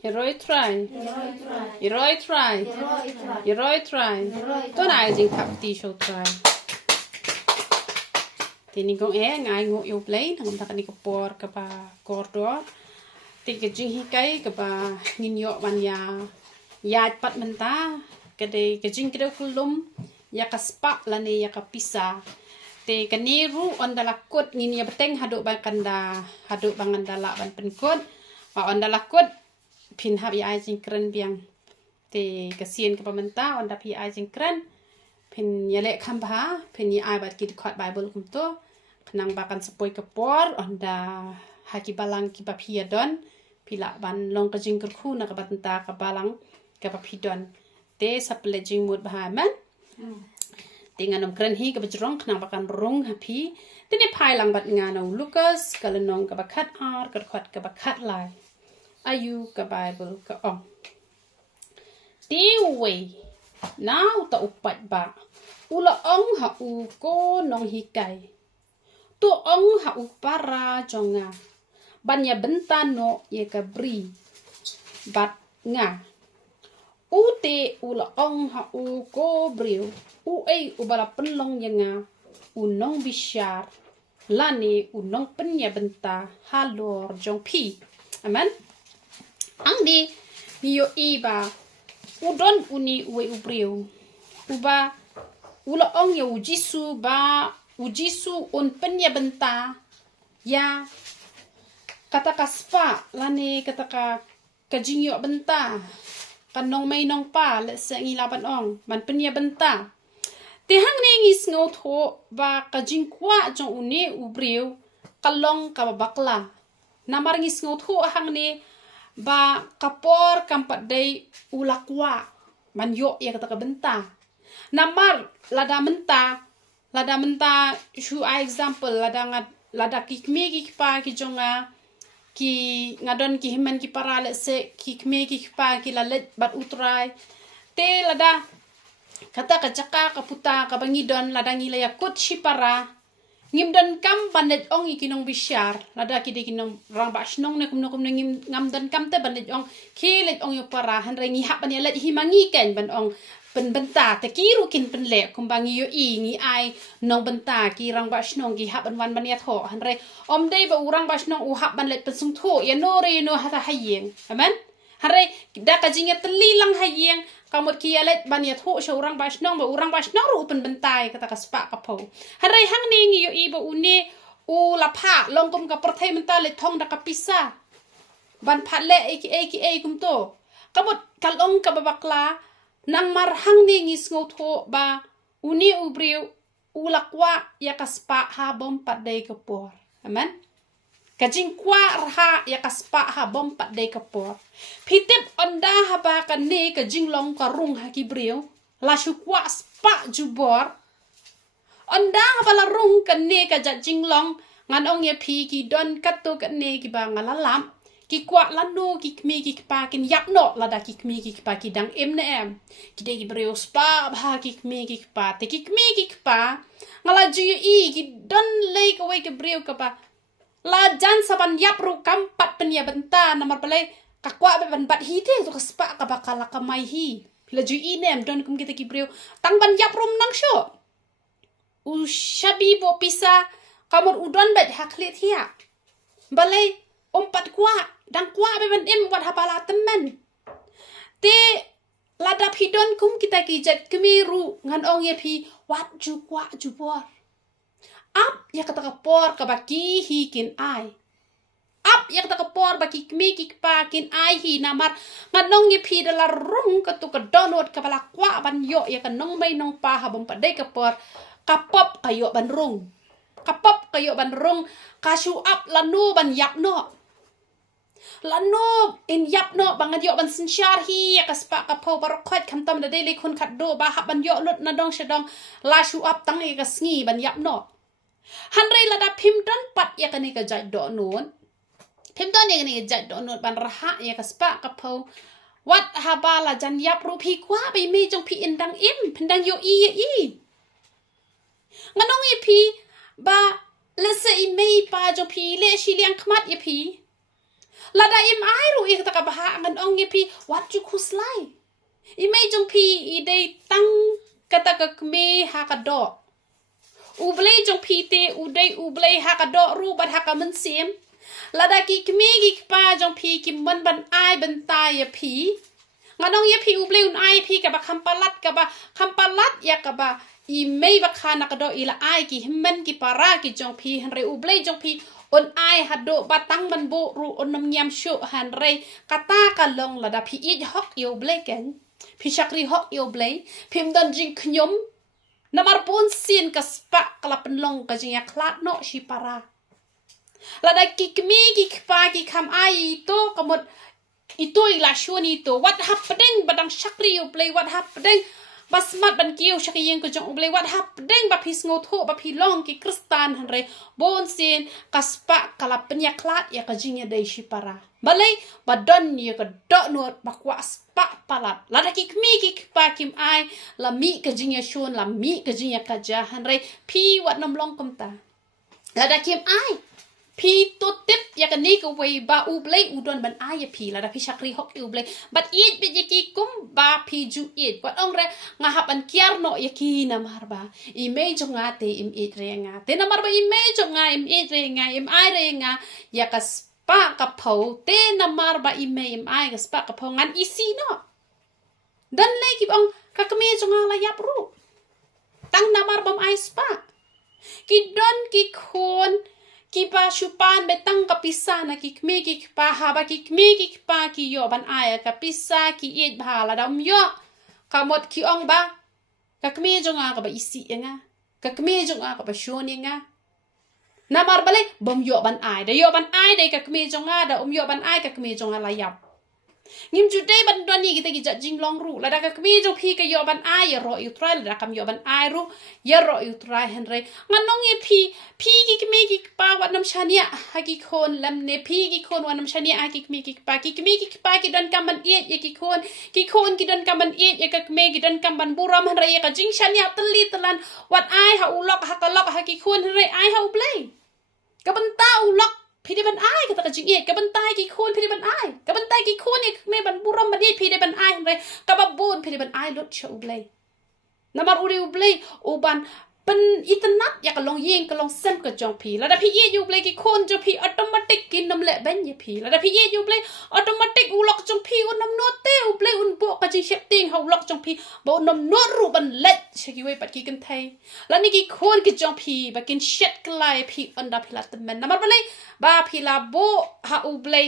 Heroi try. Heroi try. Heroi try. Tôi này dừng thập tí show try. Thì mình cũng ngay ngộ yêu play, thằng ta cái por cái bà corridor. Thì cái jing hi cái bà nhìn yo ban ya pat menta cái jing cái kulum ya ka spah la ne ya ka pisa. Te kaniru on dalakut ngin ya beteng haduk bakanda haduk bangandala ban penkut wa on dalakut pin hab ya jing kren biang te kasien ke pamenta on da pi jing kren pin ya le khamba pin ya bat ki khot bible kum to kenang bakan sepoi ke por on da haki balang ki papia don pila ban long ka jing kerku na ka batenta ka balang ka papidon te saple jing mut bahaman dengan nom keren hi ke bejrong kenang bakan rong happy tene pai lang bat ngano Lucas kalenong ke bakat ar ke khot ke bakat lai ayu ke bible ke ong tiwe now ta upat ba ula ong ha u ko nong hikai tu ong ha u para jonga banya bentano ye ke bri bat nga ute ula ong ha u ko briu u ei ubala penlong yanga unong bisyar lani unong penya benta halor jong pi amen ang di biyo iba udon uni uwe ubriu uba ula ong ya ujisu un penya benta ya kata ka spah lani kata ka kajingyo benta kanong may nong pa let's say ngilaban ong man penya benta te hang ne ngis ngot ho ba kajing kwa jong uni ubriu kalong ka bakla namar ngis ngot ho hang ne ba kapor kampat dei ulakwa man yo ya kata ka benta namar lada menta shu example lada kikme kikpa ki jonga ki ngadon ki himan ki parale se kikme kikpa ki lalet bat utrai te lada kata kacaka kaputa kabangidon lada ngilaya kut shipara ngimdon kam bandet ong ikinong bisyar lada kide kinong rang ba shnong ne kumno ngim ngamdon kam te bandet ong kilet ong yo para han rengi hap ban yalet himangi ken ban ong benta te kiru kin penle kumbangi yo ngi ai nong benta ki rang ba shnong ki hap ban wan ban ya tho han re om dei ba urang ba shnong u hap ban let pesung tho ya no re no hata hayeng amen han re da ka jinga teli lang hayeng kamut ki yalet ban ya tho sho urang ba shnong ru pen bentai kata ka spah ka pho han re hang ni ngi yo ba une u la pha long kum ka perthai menta le thong da ka pisa ban phat le eki kum to kamut kalong ka babakla nang marhang ni ngis ngotho ba uni ubriu ulakwa ya ka spah ha bom padai ka por amen kajing kwa raha ya ka spah ha bom padai ka por pitip onda ha ba ka ne ka jinglong ka rung ha ki briu la shu kwa spah jubor onda ha ba la rung ka ne ka ja jinglong ngan ong ye phi ki don katto ka ne ki ba ngalalam ki kwa lanu ki kmi ki pa kin yak no lada ki kmi ki pa ki dang em na em ki de ki breo spah ba ki kmi ki pa te ki kmi ki pa ngala ju ki don lei ka we ki breo ka pa la jan saban yap ru kampat penya benta namar pale ka kwa be ban bat hi te to ka spah ka bakala ka mai hi la ju nem don kum kita ki breo tang ban yap rum nang sho u shabi bo pisa kamur udon bet haklit hiya balai ompat kwa dang kwa be ban em wat hapala temen te ladap hidon kum kita ki jet kemiru ngan ong ye phi wat ju kwa ju por ap ya kata ka por ka baki hi kin ai ap ya kata ka por baki kmi ki pa kin ai hi namar ngan ong ye phi dala rung ka tu ka donot ka bala kwa ban yo ya ka nong mai nong pa ha bom pa dei ka por ka pop kayo ban rung kapop kayo ban rung kasu up lanu ban yap no lanu in yap no bangan yo ban sinsyar hi ka spah ka pho barokhat kham tam da dei khun khat do ba hap ban yo lut na dong shadong la shu up tang e ka sngi ban yap no han rei la da phim don pat ya ka ne ka jai do non phim don ne ka ne jai do non ban raha ya ka spah ka pho wat ha ba la jan yap ru phi kwa be mi jong phi in dang im pendang yo i nganong i phi ba lese i mei pa jo phi le shi liang khmat i phi Lada im ai ru ik ta ka baha ngan ong ye pi wat ju khuslai. Imei jong pi I dei tang kata ka kme ha ka do. Ublei jong pi te udei ublei ha ka do ru bat ha ka men sim. Lada ki kme ki pa jong pi ki man ban ai ban tai ye pi. Nganong ye pi ublei un ai pi ka ba kampalat ya ka ba imei ba khana ka do ila ai ki himmen ki para ki jong pi hanre ublei jong pi on ai hado batang man bo ru on nam nyam shu hanre kata ka long lada pi I hok yo blei ken pi shakri hok yo blei pim don jing knyom namar pun sin ka spa kala penlong ka jing ya klat no shi para lada ki kmi ki pa ki kham ai to kamot itu ila shuni to what happening badang shakri yo blei what happening basmat ban kiu shakiyeng ko jong ublei wat happening ba phis ngotho ba phi long ki kristan hanre bon sin kaspa kala penya klat ya ka jing ya dei shi para balai ba don ye ka do no ba kwa spa palat la da ki kmi ki pa kim ai la mi ka jing ya shon la mi ka jing ya ka ja hanre phi wat nom long kom ta la da kim ai pi to tip ya ka ni ka wei ba ublei udon ban ai pi la da pi shakri hok ublei but it bi ye ki kum ba pi ju it wat ong re nga hap an kiar no ye ki na mar ba I me jo nga te im it re nga te na mar ba I me jo nga im it re nga im ai re nga ya ka spa ka pho te na mar ba I me im ai ka spa ka pho ngan I si no dan le ki ong ka me jo nga la yap ru tang na mar bam ai spa ki don ki khon ki pa shupan betang kapisa na ki kme ki pa haba ki kme ki pa ki yo ban aya kapisa ki it bhala dam yo kamot ki ong ba ka kme jonga ka ba isi nga ka kme jonga ka ba shoni nga na mar bale bom yo ban ai da yo ban ai dai ka kme jonga da yo ban ai ka kme jonga la yap ngim ju dei ban doni kita ki jing long ru la da ka kme jong phi ka yo ban ai ya ro yu trai la kam yo ban ai ru ya ro yu trai henre nganong ye phi ki kme ki pa wat nam shania ha ki khon lam ne phi ki khon wat nam shania ha ki kme ki pa ki don kam ban ye ki khon ki don kam ban ye ka kme ki don kam ban buram henre ye ka jing shania tli tlan wat ai ha ulok ha ka lok ha ki khon henre ai ha ublei ka ban ta ulok pi de ban ai ka ta jing ye ka ban tai ki khon pi de ban ai ka ban tai ki khon ye me ban buram ban ye pi de ban ai henre ka ba bon pi de ban ai lot cha ublei namar uri ublei u ban pen itanat ya ka long yeng ka long sem ka jong pi la da pi ye yu blei ki khon jo pi automatic kin nam le ben ye pi la da pi ye yu blei automatic u lok jong pi un nam no te u blei un bo ka ji shep ting ha lok jong pi bo nam no ru ban let shiki we pat ki kan thai la ni ki khon ki jong pi ba kin shet klai pi on da pi la temen namar blei ba pi la bo ha u blei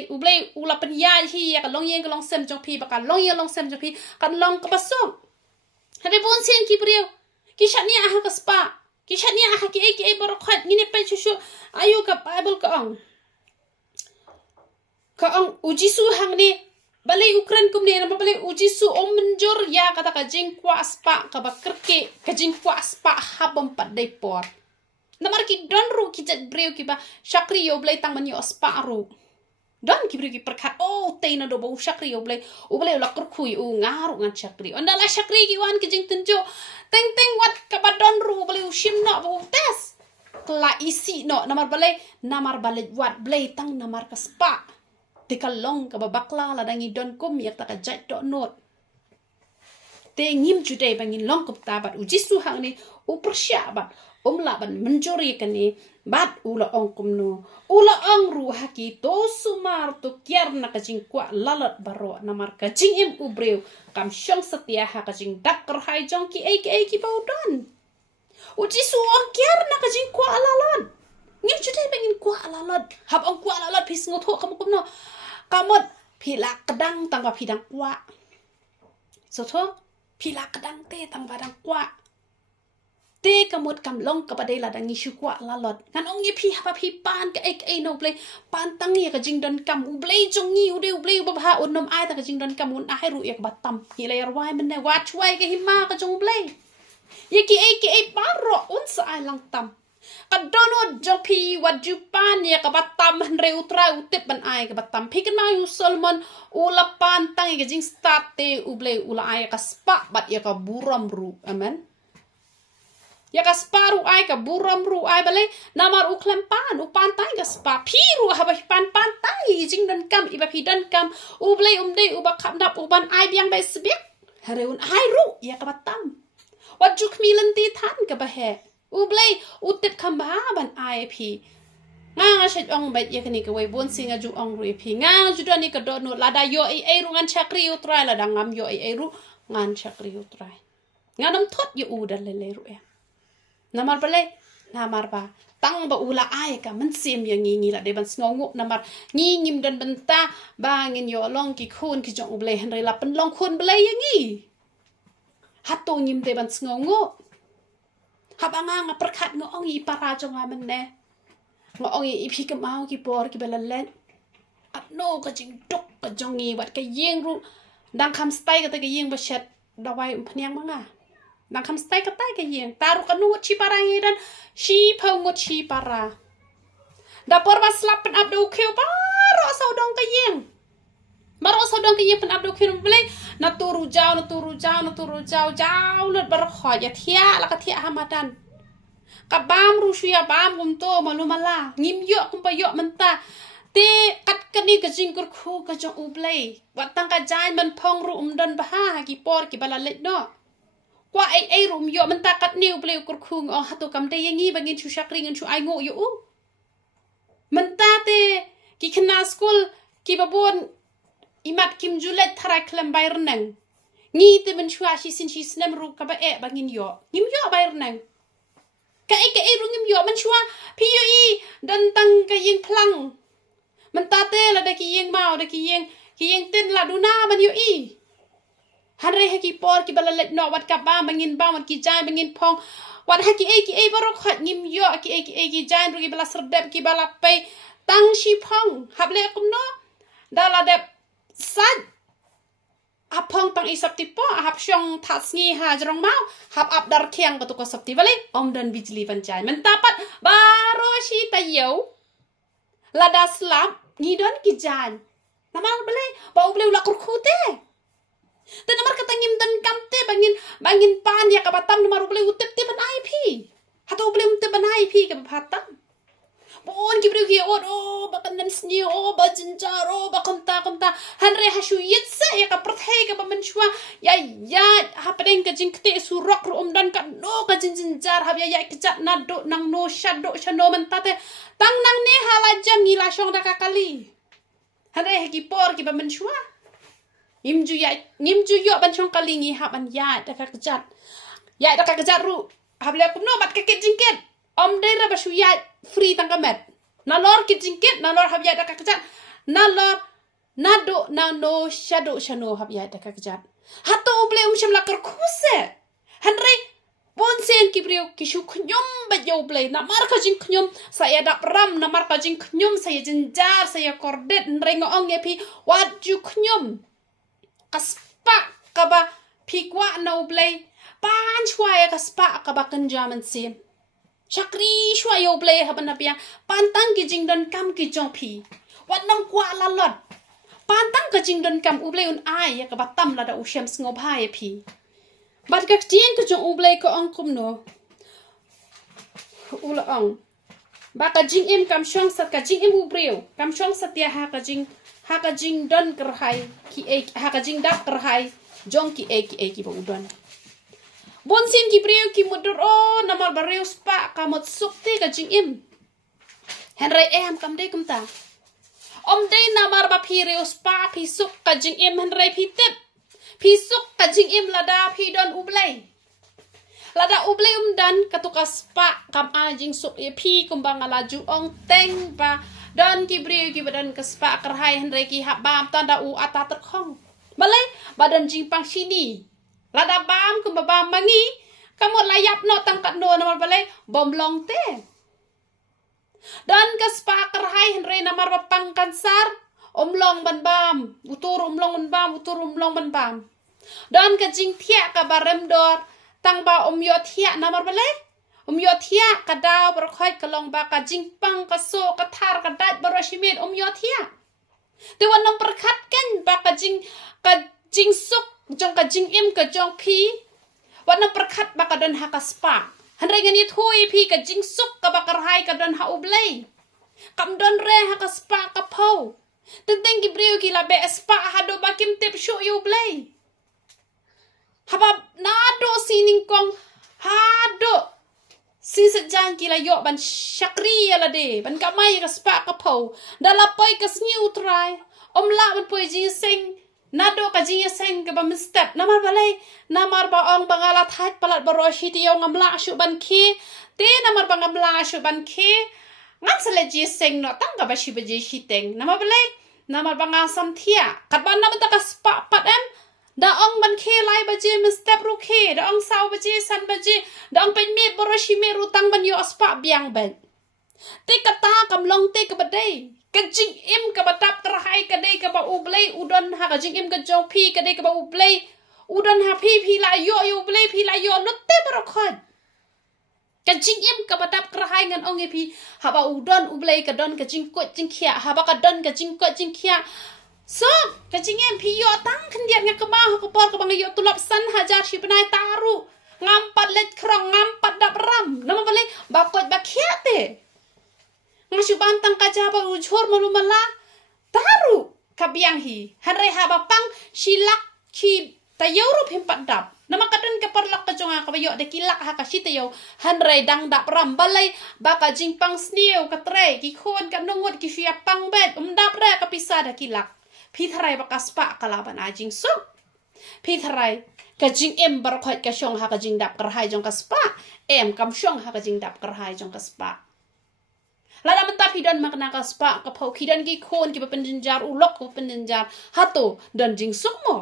u la pen ya hi ya ka long yeng ka long sem jong pi ba ka long yeng long sem jong pi kan long ka ba som ha de bon sen ki priu ki shania aha ka spa ki shania aha ki e bor khat ngini pe chu ayu ka bible ka ong ujisu hang ni balai ukran kum ni nama balai ujisu om menjor ya kata ka jing kwa spa ka ba kerke ka jing kwa spa habam pat dai por namar ki don ru ki jet breu ki ba shakri yo blai tang man yo spa ru don ki breu ki perkhat te na do ba shakri yo blai u blai la kur khui u ngaru ngan shakri onda la shakri ki wan ki jing tunjo teng wat ka ba don ru blai u shim no bu tes kla isi no namar balai wat blai tang namar ka spa tikalong ka babakla la dangi don kum yak ta ka jat do not te ngim jude bangin long kup ta bat ujisu hang ni u persya bat la ban menjori kan ni bat ula ong kum no ula ong ru haki to sumar to kiar na ka jing kwa lalat baro namar ka jing im ubreu kam shong setia ha ka jing dak ker hai jong ki ki baudon ujisu ong kiar na ka jing kwa lalat ngim jude bangin kwa lalat hab ong kwa lalat pis ngotho kam kum no kamot pila kedang tangga pidang kwa so tho pila kedang te tang badang kwa te kamot kam long ka padai la dang isu kwa la lot kan ong ye pi ha pi pan ka ek no play pan tang ye ka jing don kam u blei jong ni u de u blei ba ha un nom ai ta ka jing don kam un ai ru ek batam hi le wai man ne wa chwai ka hima ka jong blei ye ki ai paro un sa ai lang tam kadono jopi wajupan ya kabatam hanre utra utip ban ai kabatam pikan ma yu solomon ula pantang ya jing start te uble ula ai ka spa bat ya ka buram ru amen ya ka spa ru ai ka buram ru ai balai namar u klempan u pantai ka spa phi ru ha ba pan pantai jing dan kam iba phi dan kam u blai dei u ba khap dap u ban ai biang bai sbek hare un ai ru ya ka batam wat juk mi lan ti than ka ba he u blai u tet kham ba ban ai phi nga shet ong bai ya kani ka wai bon singa ju ong ru phi nga ju dan ni ka do no la da yo ai ru ngan chakri u trai la da ngam yo ai ru ngan chakri u trai nga nam thot yu u dan le ru ya namar balai namar ba tang ba ula ai ka man sim yang ngi la de ban sngongu namar ngi ngim dan benta ba ngin yo long ki khun ki jong blai han re la pen long khun blai yang ngi hato ngim de ban sngongu habanga nga perkhat ngo ong i para jong a man ne ngo ong i phi ka mau ki por ki bala len at no ka jing tok ka jong ngi wat ka yeng ru dang kham stai ka ta ka yeng ba shat da wai phnyang manga nang kam stai ka tai ka yeng taru ka nuot chi para dan shi phau ngot chi para da por ba slap pen up do kheu pa ro sau dong ka yeng maro sau dong ka yeng pen up do kheu blai na turu jao jao lut bar kho ya thia la ka thia hamadan ka bam ru shia bam gum to malu mala ngim yo kum pa yo menta te kat ka ni ka jing kur khu ka jong u blai wat tang ka jai man phong ru dan ba ha ki por ki bala let no qua ai rum yo man ta kat niu pleu kur khung o hatu kam te yangi bangin chu shakri ngan chu ai ngo yo u man ta te ki khna school ki babon imat kim julet thara klam bayr nang ngi te ben chu ashi sin chi snem ru ka ba e bangin yo ngim yo bayr nang ka ai ru ngim yo man chu pi yo i dan tang ka yeng plang man ta te la da ki yeng mau da ki yeng ten la du na man yo i han re ki por ki bala let no wat ka ba mangin ba wat ki jai mangin phong wat ha ki ai barok khat ngim yo ki ki jai ru ki bala serdep ki bala pe tang shi phong hab le kum no dala de san apong tang isap ti po hab shong thas ngi ha jrong mau hab ap dar khiang ka to ko sap ti bale om dan bijli van jai men tapat baro shi ta yo la da slap ngi don ki jan namang bale ba ble la kur khute dan namar kata ngim dan kamte bangin pan ya kabatam namar boleh utip ti ban IP hato boleh utip ban IP ka batam bon ki bru ki o bakan dan sni o ba jinjar o ba kamta han re hashu yitsa ya ka prathai ka ba menshwa ya ha padeng ka jingkte surok ru dan ka no ka jinjar ha ya kijat na do nang no shado shano mentate tang nang ne hala jam ni la shong da ka kali han re ki por ki ba menshwa ngim ju yo ban chong kalingi ha ban ya da ka kejat ru hable kum no mat ka ke jingket om de ra ba shu ya free tang ka met na lor ke jingket na lor hab ya da ka kejat na lor na do na no shadow shano hab ya da ka kejat hato ble sham la kar khuse han re bon sen ki brio ki shu khnyom ba yo ble na mar ka jing khnyom sa ya da ram na mar ka jing khnyom sa ya jinjar sa ya kordet re ngo ong ye phi wat ju khnyom kaspa kaba pikwa na ublay pan chwaya kaspa kaba kanjaman sim chakri chwaya ublay haban nabiya pantang ki jingdan kam ki jong pi wat nam kwa lalot pantang ka jingdan kam ublay un ai ya kaba tam la da usham sngob ha ya pi bat ka jing ka jong ublay ko ong kum no ula ong ba ka jing im kam shong sat ka jing im ubreu kam shong sat ya ha ka jing don kerhai ki ha ka jing dak kerhai jong ki ki ba udon bon sim ki breu ki mudur o namal bareu spa ka mot sukti ka jing im henry em kam de kum ta om de namar ba phi reu spa phi suk ka jing im henry phi tip phi suk ka jing im lada phi don ublai lada ublai dan katuka spa kam a jing suk e phi kum ba ngalaju ong teng ba dan ki breu ki badan ka spa kerhai henry ki ha bam tanda u ata terkhong balai badan jing pang sini lada bam kum ba bam mangi kamot layap no tangkat no namar balai bom long te dan ka spa kerhai henry namar ba pang kansar omlong ban bam utur omlong ban bam dan ka jing thia ka barem dor tang ba yo thia namar balai yo thia ka daw berkhoi ka long ba ka jing pang ka so ka thar ka dai barashimit yo thia te wan nang perkhat kan ba ka jing suk jong ka jing im ka jong phi wan nang perkhat ba ka dan ha ka spa Handai ngani thui pi ka jing suk ka bakarhai ka don ha ublei. Kam don re ha ka spa ka pau. Tenteng ki brio ki la be spa ha do bakim tip shu yu ublei. Haba nado sining kong hado si sejang kila yok ban syakri ala de ban kamai ka spa ka pau dalapai ka sniu try la ban poi ji sing nado ka ji sing ka ba step namar balai namar ba ong bangala that palat baroshi ti yong amla shu ban ki te namar bang amla shu ban ki ngan sele ji sing no tang ka ba shi ba ji shi teng namar balai namar bang asam thia kat ban nam ta ka spa pat em da ong ban ke lai ba je step ru ke da ong sau ba je san ba je da ong pen me boroshi me ru tang ban yo spa biang ban te kata kam long te ka ba dei ka jing im ka ba tap terhai ka dei ka ba ublei udon ha ka jing im ka jong pi ka dei ka ba ublei udon ha pi la yo ublei pi la yo no te bro khot ka jing im ka ba tap terhai ngan ong e pi ha ba udon ublei ka don ka jing ko jing khia ha ba ka don ka jing ko jing khia so, kacingin piyo tang kendiat nga kemah ko por ko bang yo tulap san hajar si penai taru ngampat let krong ngampat dap ram nama balik bakot bakiate ngasu bantang kaja ba ujur malu mala taru kabiang hi hanre haba pang silak ki tayoro himpat dap nama kaden ke perlak ka jonga ka bayo de kilak ha ka sitayo hanre dang dap ram balai baka jingpang sniu ka tre ki khon ka nungut ki siap pang bet dap ra ka pisa da kilak pi tharai ba kaspa kalaban ajing so pi tharai ka jing em bar khot ka shong ha ka jing dap karhai jong kaspa em kam shong ha ka jing dap karhai jong kaspa lada menta pi don makna kaspa ka phau khidan ki khon ki penjenjar ulok ko penjenjar hato don jing sok mo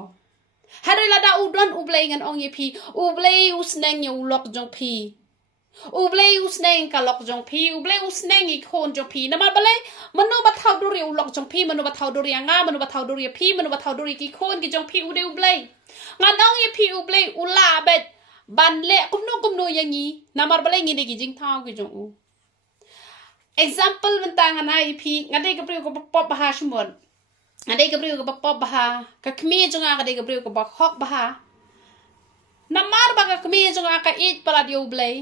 hare lada udon ublei ngan ong ye pi ublei usneng ye ulok jong pi ublei usneng kalok jong pi ublei usneng I khon jong pi nama balai manu bathau duri ulok jong pi manu bathau duri anga manu bathau duri pi manu bathau duri ki khon ki jong pi ude ublei ngan ong ye pi ublei ula bet ban le kumnu yangi namar balai ngi de ki jing thau ki jong u example mentang anai pi ngade ka priu ko pop ha shmon ngade ka priu ko pop ha ka khmi jong ngade ka priu ko ba khok ba namar ba ka khmi jong ka it pala di ublei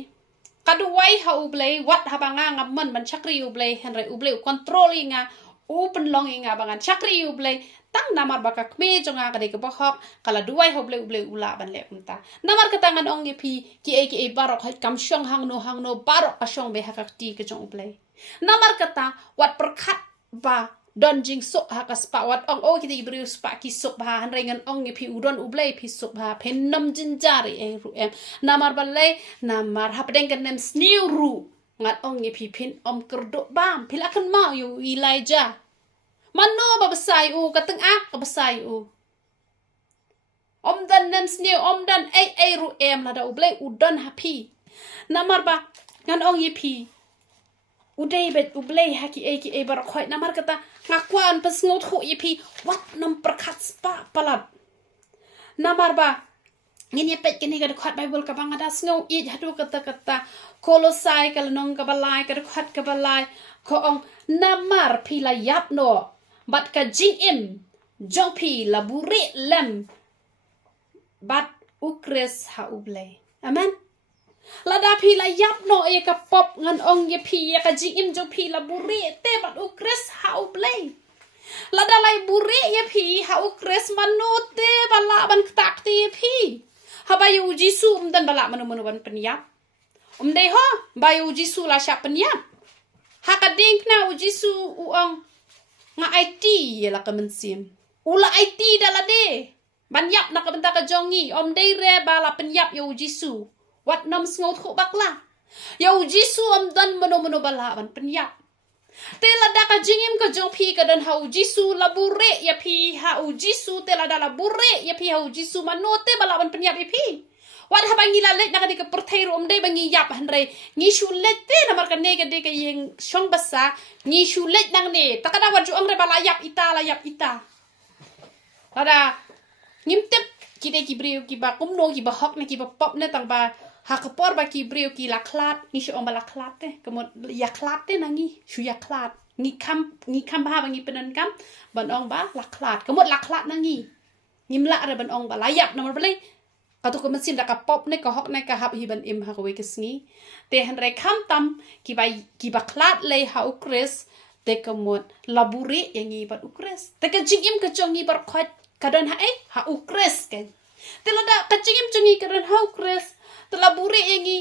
kaduwai ha ublei wat ha banga ngamman ban chakri ublei henre ublei controlling nga open longing nga bangan chakri ublei tang namar baka kme jonga ka de ka bahok kala duwai ha ublei ula ban le unta namar ka tangan ong pi ki e barok ha kam shong hang no barok ka shong be ha ka ti ka jong ublei namar kata wat perkhat ba don jing sok ha ka spa wat ong o ki de bru spa ki sok ba han rengan ong pi udon ublei pi sok ba pen nam jinjari e ru em namar balai namar ha pedeng kan nem sniu ru ngat ong pi pin om kerdo bam pilakan mau yu ilaija mano ba besai u ka teng ak ka besai u om dan nem sniu om dan ai ru em la da ublei udon ha pi namar ba ngan ong pi udai bet ublei haki e bar khoi namar kata ngakwan pas ngot khu pi wat nam perkhat spa palat namar ba ngini pet kini ga khot bible ka bang ada sngo I hadu kata kolosai kal nong ka balai ka khot ka balai ko ong namar pi la yap no bat ka jing im jong pi la buri lem bat ukres ha ublei amen lada pi la yap no e ka pop ngan ong ye pi ya ka jing im jong pi la buri te bat ukres ha ublei lada lai buri ye pi ha ukres manote bala ban tak ti pi ha bayu jisu dan bala manu ban penyap dei ho bayu jisu la sya penyap ha ka ding na jisu uang nga IT ye la ka mensim ula IT dala de ban yap na ka benta ka jongi dei re bala penyap yo jisu wat nam sngot khu bakla yo jisu dan manu bala ban penyap tela da ka jingim ka jong pi ka dan hau jisu la bure ya pi hau jisu tela da la bure ya pi hau jisu manote bala ban penyap ya pi wat ha bangi la let na ka di ka perthai rom dei bangi yap hanre ngi shu let te na mar ka ne ka de ka yeng shong basa ngi shu let nang ne takada wat ju ang re bala yap ita ada ngimtep ki de ki briu ki ba kumno ki ba hok ne ki ba pop ne tang ba ha ka por ba ki briu ki la klat ni shu bala klat te kemot ya klat te nangi shu ya klat ngi kam ba ba ngi penan kam ban ong ba la klat kemot la klat nangi ngim la re ban ong ba la yap na mar bale katu ko mesin da ka pop ne ka hok ne ka hap hiban im ha we kesngi te han re kham tam ki ba klat le ha ukres te ka mot laburi yangi bat ukres te ka jing im ka chongi bar khat kadon ha ukres ken te lada ka jing im chongi kadon ha ukres te laburi yangi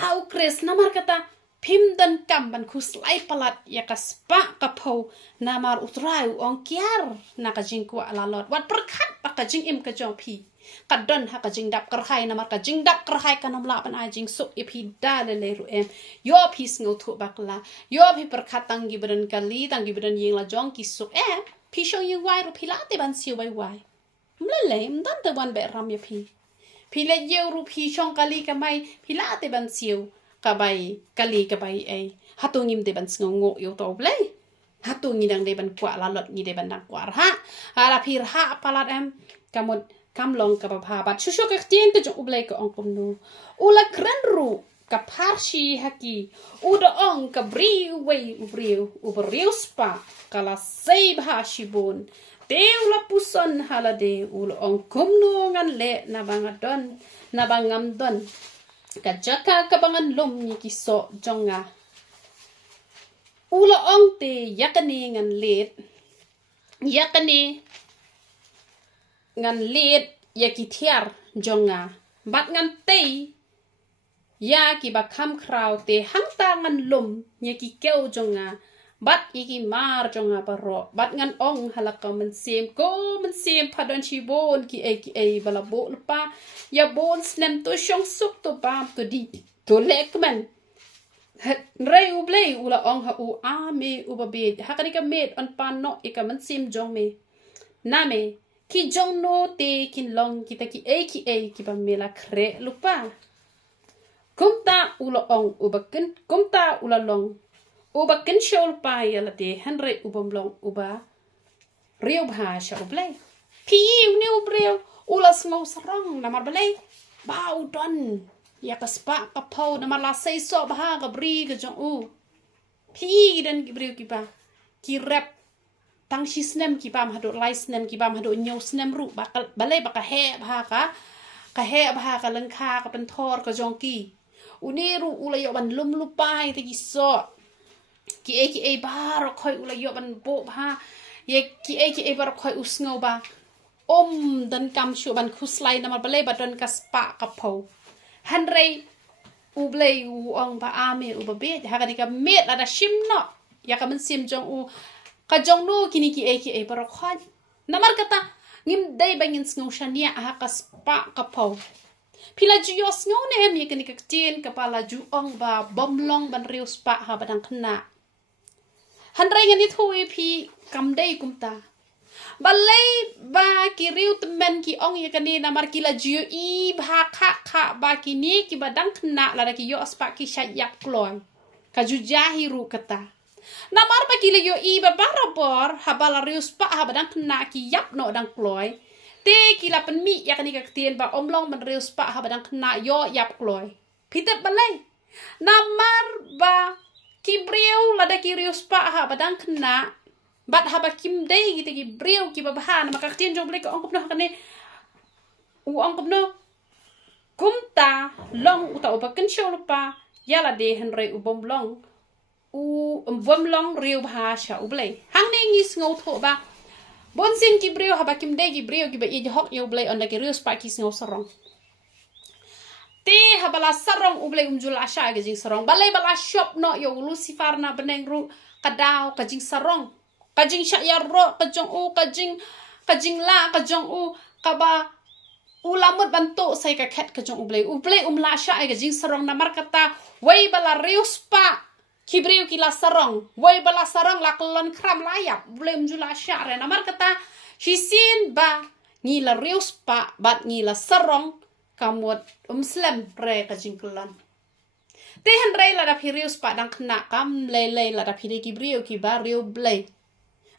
ha ukres namar kata Pim dan kam ban kuslai palat ya ka spa ka po namar utrai ong kiar na ka jing kwa lalot wat perkat pa ka jing im ka jong pi kadon ha ka jing dap kerhai namar ka jing dap kerhai ka namla pan a jing suk e pi da le ru em yo pi sngo thu bakla yo pi perkat tang gi beren kali tang gi beren yeng la jong ki suk pi shong yu wai ru pi la te ban siu wai mlele mdan te wan be ram ya pi le ye ru pi shong kali ka mai pi la te ban siu kabai kali kabai hatu ngim de ban sngo yo to blai hatu ngi dang de ban kwa la lot ngi de ban dang kwa ha ala phir ha palat em kamot kamlong ka pa bat shusho ka tien ka jong blai ka ong kum nu ula kren ru ka parshi haki uda ong ka briu spa kala sei bha shibun Deula puson halade ula ong kum nu ngan le na bangadon na bangam don Kajaka kabangan lom ni kiso jonga. Ula ong te yakani ngan led. Yakani ngan led yakitiar jonga. Bat ngan te ya ki bakam kraw te hangta ngan lom yaki keu jonga. Bat iki mar jonga baro. Bat ngan ong halaka mensiem padon chibon ki balabo lupa. Ya bon snem to shong suk to bam to di to lekman rei ublei ula ong ha u me ubabe hakani ka met on pan no ika man sim jong me name ki jong no te kin long kita ki ki ba mela kre lupa kumta ula ong ubaken kumta ula long ubaken shol pa ya la te hanre ubam long uba riu bhasha ublei pi ni ubreu ula smau sarang namar balai bau don ya ka spa ka pau namar la sei so bah ka bri ka jong u pi dan ki bri ki ba ki rap tang shi snem ki bam hado lai snem ki bam hado nyau snem ru ba balai ba ka he bah ka leng kha ka pen thor ka jong ki uni ru ula yo ban lum lu pai te ki so ki ba ro khoi ula yo ban bo ba ye ki ba ro khoi usngau ba dan kam shu ban khuslai namar balai badon ka spa ka po hanrei ublei u ong ba ame u ba be ha ka dika met la da shim no ya ka men sim jong u ka jong no kini ki ba ro khoi namar kata ngim dai bangin sngo shania ha ka spa ka po pila ju yo sngo ne hem ye kini ka tin ka pala ju ong ba bomlong ban riu spa ha badang khna hanrei ngani thui pi kam dai kumta balai ba ki riu temen ki ong ye kani namar kila jiu I bha kha ba ki ni ki badang khna la ki yo aspa ki shayap klon ka ju jahiru kata namar ba kila yo I ba barabor ha bala riu spa ha badang khna ki yap no dang kloy te kila pen mi ya kani ka tien ba omlong man riu spa ha badang khna yo yap kloy pitet balai namar ba ki briu la ki riu spa ha badang khna bat haba kim dei gitu ki breu ki babahan maka tien jong blek ong kopno kane u ong kopno kumta long uta obaken show lupa yala de henre u bomlong u bomlong riu bhasha u blei hang ne ngis ngau tho ba bon sin ki breu haba kim dei ki breu ki ba i hok yo blei on da ki riu spa ki ngau sarong te habala sarong u blei umjul asha ge jing sarong balai bala shop no yo lucifer na beneng ru kadao ka jing sarong kajing syayaro kajong u kajing la kajong u kaba ulamut bantu sai ka khat kajong ublei umla sya ai kajing sarong namar kata wei bala rius pa kibriu kila sarong wei bala sarong la kelon kram layap ublei umjula sya re namar kata hisin ba ngila rius pa bat ngila sarong kamut slam re kajing kelon Tehan rei la da pirius pa dang kena kam lele la da piri kibriu ki ba riu blei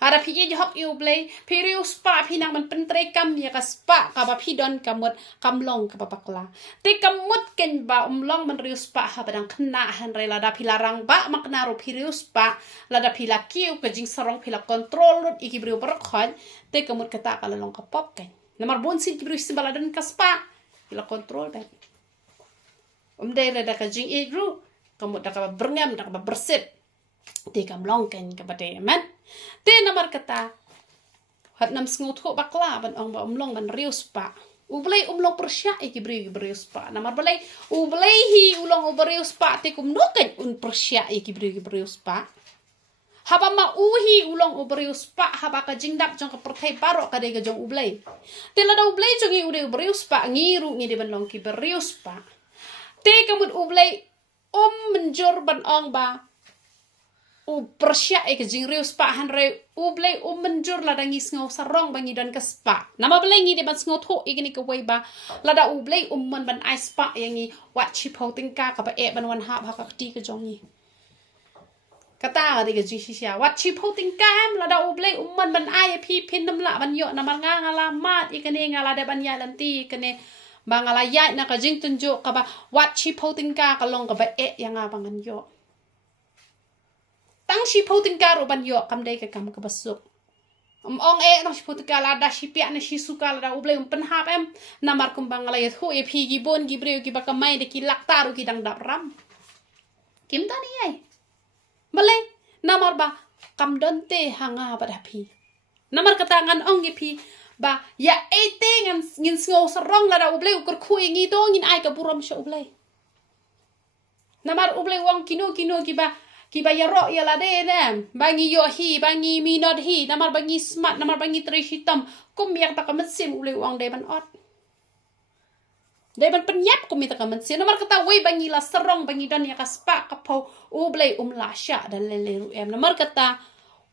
Ada piji hok you play piriu spa pinang man pentre kam ya ka spa ka ba pidon kamut kamlong ka papakla te kamut ken ba umlong man riu spa ha badang kena han re la da pilarang ba makna ro piriu spa la da pila kiu ka jing sarong pila control lut iki briu perkhon te kamut kata ka long ka pop ken Namar bonsin ki beri baladan ka spa ila kontrol bet dai rada ka jing ru kamu da ka berngam da ka bersit te kam longken ka bade man te namar kata hat nam sngut ko bakla ban ong ba long ban riu spa ublay long persya ki beri spa namar balay ublay hi ulong beri spa te kum noken un persya ki beri spa haba ma uhi ulong uberius pa haba ka jingdap jong ka perthai barok ka dega jong ublay tela da ublay jong i uberius pa ngiru ngi de ban ki berius pa te kamut ublay menjur ban ong ba u persya ka jing rius pa hanre ublay menjur la dangi sngo sarong bangi dan ka spa nama blay ngi de ban sngo tho igni ka wai ba la da ublay man ban ai spa yangi wat chi phau tingka ka ba e ban wan ha ka ti ka jong ni kata ga ji sia wat chi photing kam la da ublay man ban ai phi phin nam la ban yo na man nga ngala mat ikane ngala de ban ya lanti kane bangala ya na ka jing tunjo ka ba wat chi photing ka long ka ba e yang nga bangan yo tang chi photing ka ro ban yo kam dai ka kam ka basuk ong e no chi photing ka la da chi pia na chi suka la da ublay pen hap em na mar kum bangala ya thu e phi gi bon gi breu gi ba ka mai de ki lak taru ki dang dap ram kim ta ni ai Malay namar ba kam donte hanga pada pi namar katangan ong pi ba ya ete ngin ngo sarong la da ublay ukur kui ngi do ngin ai ka buram sha ublay namar ublay wong kino ki ba ya ro ya la de dem bangi yo hi bangi minot hi namar bangi smart namar bangi tri hitam kum yang ta kametsim ublay wong de ban ot Deban penyap ko mita kaman sino mar kata way bangi la sarong bangi dan ya kaspa kapaw ublay la sya dan leleru em na mar kata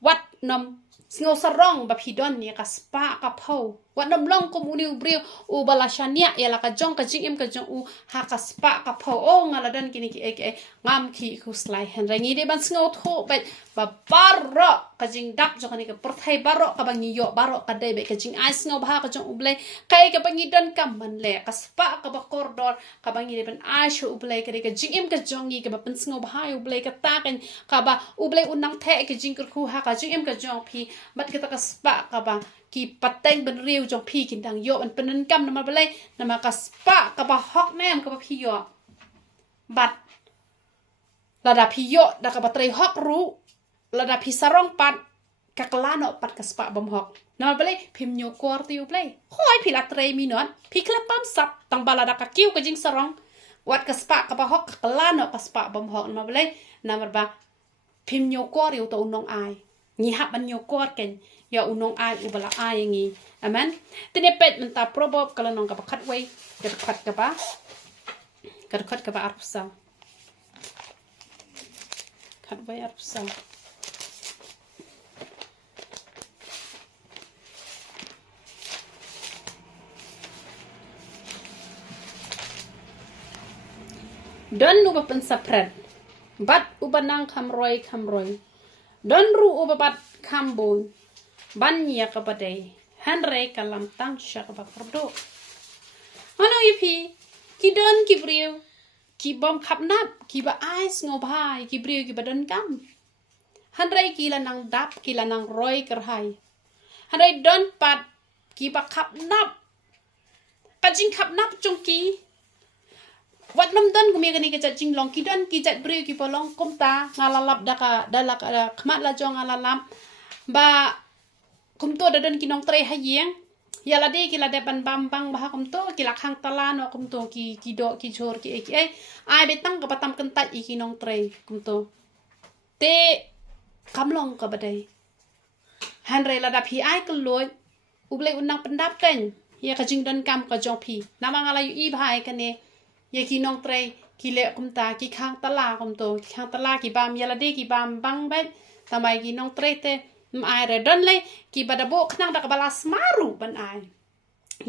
wat nam singaw sarong bapidon ya kaspa kapaw wat nam long ko muni ubriw ubala syanya ya la ka jong ka jing em ka jong u ha kaspa kapaw o ngaladan kini ki eke ngam ki kuslay hen rangi deban singaw tho bet babaro ka jing dap jong ni ka perthai baro ka bangi yo baro ka dai be ka jing ai singaw ba ka jong ublay kai ka bangi dan kam man le kaspa ka ba koridor ka bangi deban ai shu ublay ka ka jing em ka jong ni ka ba pen singaw ba ublay ka taken ka ba ublay unang the ka jing ku ha ka jing em ka jong pi bat kita kaspa ka ba ki pateng ben riu jong pi kin dang yo an penen kam na ma balay na ma kaspa ka ba hok nem ka ba pi yo bat la da pi yo da ka ba trei hok ru la da pi sarong pat ka klano pat kaspa bam hok na ma balay pim nyo kor ti ublay khoi pi la trei minot pi klapam sap tang bala da ka kiu ka jing sarong wat kaspa ka ba hok ka klano kaspa bam hok na ma balay na ma ba pim nyo kor yu to unong ai ngi hap ban nyo kor ken ya unong ai ubala ai ngi amen tene pet menta probob kala nong ka khat wai ka khat ka ba arpsa khat wai arpsa don uba pensapret bat ubanang kamroy don ru ubabat kambon banya kabadai hanre kalam tang syakaba kordo ano ipi kidon kibriu kibom kapnap kiba ais ngobai kibriu kibadon kam hanre kila nang dap kila nang roy kerhai hanre don pat kiba kapnap kajing kapnap chungki wat nom don kumi gani ke jing long kidon ki jat briu ki polong kumta ngalalap daka dalak khmat la jong ngalalap ba kumto dadon kinong tre hayeng yala de kila de ban bambang bah kumto kila khang talano kumto ki do ki jor ki ai betang ka patam kentat i kinong tre kumto te kamlong ka badai hanre la da phi ai keloi ublei unang pendap ken ya ka jing don kam ka jong phi nama ngalayu i bhai kane ya kinong tre kile kumta ki khang tala kumto ki khang tala ki bam yala de ki bam bang bet tamai kinong tre te ai re don le ki badabo khnang da balas maru ban ai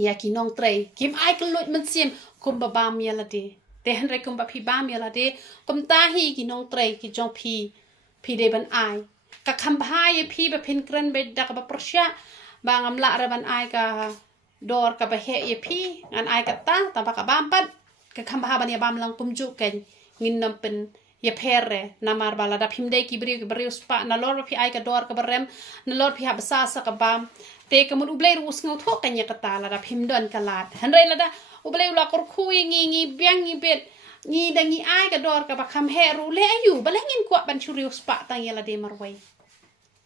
ya ki nong tre kim ai kelut men sim kum ba bam yala de te han re kum ba phi bam yala de kum ta hi ki nong tre ki jong phi de ban ai ka kham bhai phi ba phin kran be da ba prosya ba ngam la ra ban ai ka dor ka ba he ye phi an ai ka ta ba ka bam pat ka kham ba ban ya bam lang pum ju ken ngin nam pen ya pere namar bala da pimde ki brio spa na lor pi ai ka dor ka barem na lor pi habsa sa ka bam te ka mun ublei rus ngau thok kan ya ka ta la da pimdon ka lat hanrei la da ublei la kor khui ngi biang ngi bet ngi da ngi ai ka dor ka ba kham he ru le ayu balengin kwa ban churiu spa tang ya la de marwai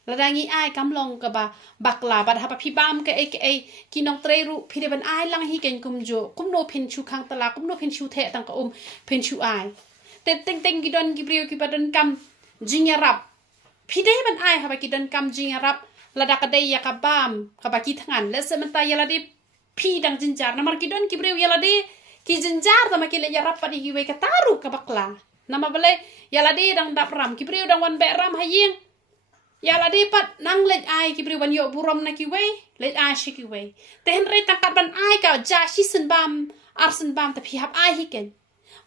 la da ngi ai kam long ka ba bakla ba ha pa pi bam ka ai ki nong tre ru pi de ban ai lang hi ken kum jo kum no pin chu khang ta la kum no pin chu the tang ka pin chu ai te teng gidon gibrio ki badan kam jingarap pidai ban ai ha ba gidon kam jingarap lada ka dei ya ka bam ka ba ki thangan le se menta ya ladi pi dang jinjar namar gidon gibrio ya ladi ki jinjar ta ma ki le yarap pa di giwe ka taru ka bakla nama bale ya ladi dang dap ram gibrio dang wan be ram haying ya ladi pat nang le ai gibrio ban yo burom na ki we le ai shi ki we te hen re tangkat ban ai ka ja shi sen bam arsen bam ta pi hap ai hi ken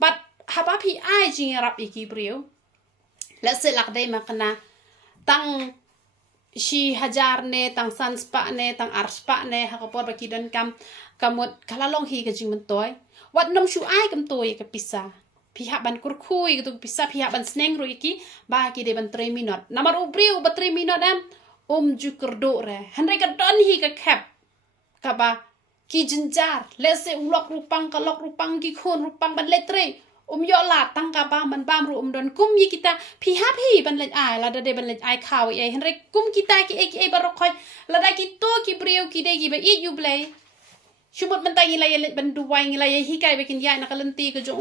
but haba pi ai jing rap iki brio la se lak dai makna tang shi hajar ne tang san spa ne tang ar spa ne ha ko por ba ki dan kam kamut kala long hi ka jing mentoy wat nom shu ai kam toy ka pisa pi ha ban kur khui ka tu pisa pi ha ban sneng ro iki ba ki de ban 3 minute namar u brio ba 3 minute am ju kerdo re hanre ka don hi ka kap ka ba ki jinjar le se ulok rupang ka lok rupang ki khon rupang ban letre yo la tang ka ba man bam ru don kum yi kita pi ha pi ban le ai la da de ban le ai khaw ai henre kum kita ki ai barok khoi la da ki to ki brio ki de gi ba i yu blai shumot man tai la ye ban du wai la ye hi kai ba kin ya na kalenti ka jo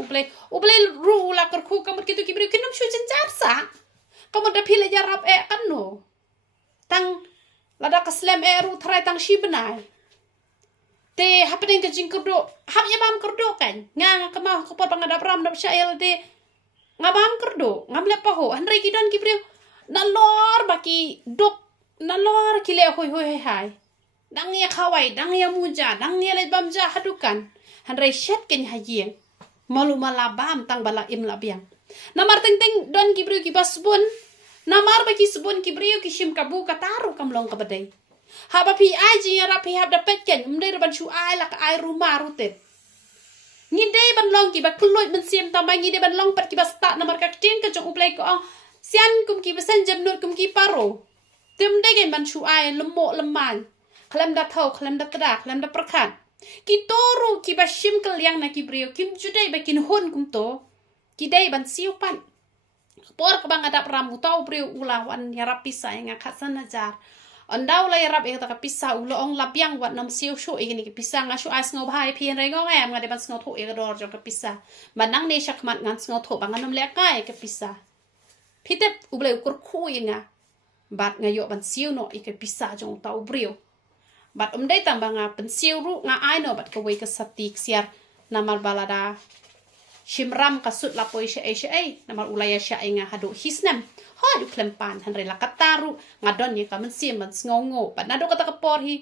ublai ru la kar khu kamut ki to ki brio kinum shu chen jar sa kamut da pi le ya rap e kan no tang la da ka slem e ru thrai tang shi banai te happening ke jing kerdo hap ya bam kerdo kan nga ka ma ko pa ngadap ram dap syail de ngabam kerdo ngamle pa ho hanre ki don ki brio na lor baki dok na lor ki le hoi hai dang ya khawai dang ya muja dang ya le bam ja hadukan hanre shet ken hajieng malu mala bam tang bala im la biang namar teng don ki brio ki basbun namar baki subun ki brio ki shim kabu kataru kamlong ka badai haba pi ai jing ra pi hab da petken mdai ban chu ai la ka ai rumah rutet ngi dei ban long ki ba kloi ban siem ta mai ngi dei ban long pat ki ba sta na mar ka tin ka jong uplai ko sian kum ki besen jam nur kum ki paro tim dei gen ban chu ai lemo leman khlem da thau khlem da tra khlem da prakhat ki toru ki ba shim kal yang na ki brio kim ju dei ba kin hon kum to ki dei ban siu pan por ka bang adap ram utau brio ulawan ya rapi sa nga khasan najar andau la yarap e ta pisa ulo ong lapiang wat nam siu shu e ni pisa nga shu as ngo bhai phien re ngo em nga de ban ngo tho e dor jo ka pisa manang ne shakmat ngan ngo tho bang nam le kai ka pisa phitep uble ukur khu nga bat nga yo ban siu no e ka pisa jong ta ubrio bat dei tam banga ban siu ru nga ai no bat ka we ka satik siar namar balada shimram kasut la poi she namar ulaya sha nga hadu hisnam ha du klempan hanre la kataru ngadon ye kamen sim man sngongo pat nado kata kapor hi